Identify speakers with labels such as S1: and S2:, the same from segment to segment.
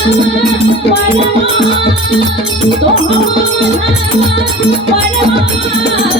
S1: Parama Parama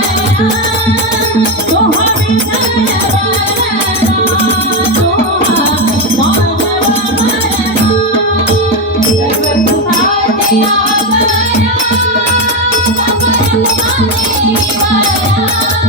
S1: Thank you.